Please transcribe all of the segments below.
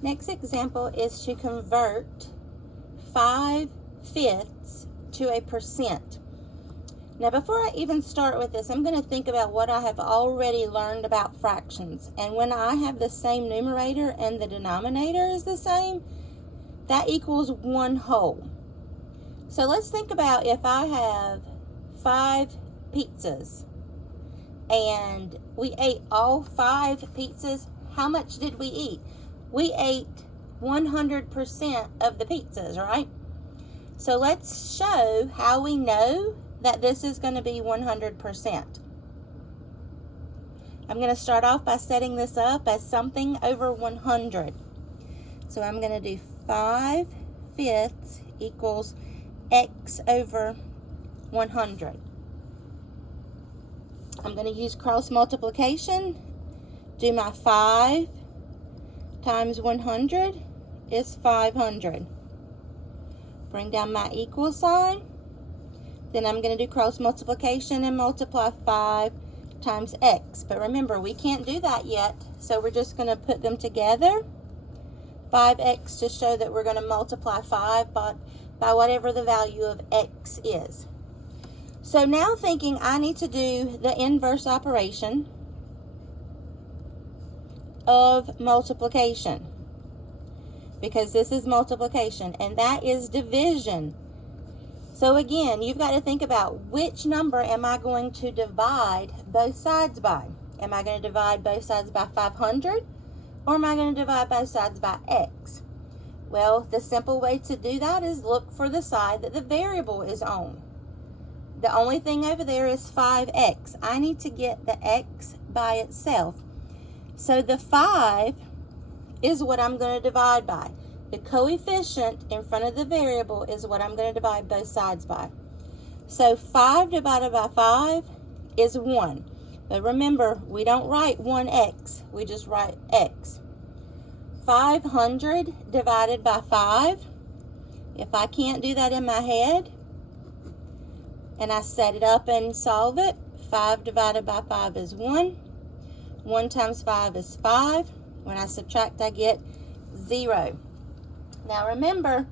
Next example is to convert 5/5 to a percent. Now, before I even start with this, I'm going to think about what I have already learned about fractions. And when I have the same numerator and the denominator is the same, that equals 1 whole. So let's think about if I have 5 pizzas and we ate all 5 pizzas, how much did we eat? We ate 100% of the pizzas, right? So let's show how we know that this is going to be 100%. I'm going to start off by setting this up as something over 100. So I'm going to do 5/5 equals x over 100. I'm going to use cross multiplication. Do my 5 times 100 is 500. Bring down my equal sign. Then I'm going to do cross multiplication and multiply 5 times x. But remember, we can't do that yet, so we're just going to put them together. 5x to show that we're going to multiply 5 by whatever the value of x is. So now thinking I need to do the inverse operation of multiplication, because this is multiplication and that is division. So again, you've got to think about which number am I going to divide both sides by. Am I going to divide both sides by 500 or am I going to divide both sides by x? Well, the simple way to do that is look for the side that the variable is on. The only thing over there is 5x. I need to get the x by itself. So the 5 is what I'm going to divide by. The coefficient in front of the variable is what I'm going to divide both sides by. So 5 divided by 5 is 1. But remember, we don't write 1x. We just write x. 500 divided by 5. If I can't do that in my head, and I set it up and solve it, 5 divided by 5 is 1. 1 times 5 is 5. When I subtract, I get 0. Now remember,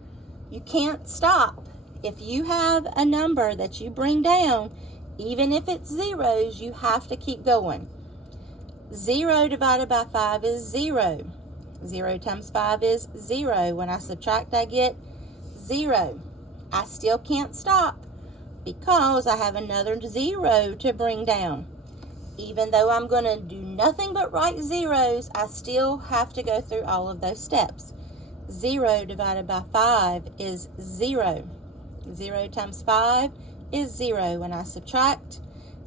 you can't stop. If you have a number that you bring down, even if it's zeros, you have to keep going. 0 divided by 5 is 0. 0 times 5 is 0. When I subtract, I get 0. I still can't stop because I have another 0 to bring down. Even though I'm going to do nothing but write zeros, I still have to go through all of those steps. 0 divided by 5 is 0. 0 times 5 is 0. When I subtract,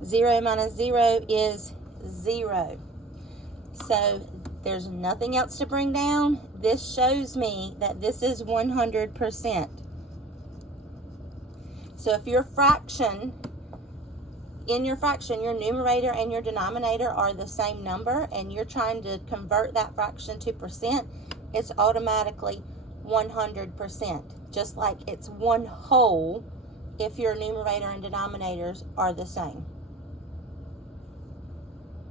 0 minus 0 is 0. So there's nothing else to bring down. This shows me that this is 100%. So if your fraction, in your fraction, your numerator and your denominator are the same number and you're trying to convert that fraction to percent, it's automatically 100%, just like it's 1 whole if your numerator and denominators are the same.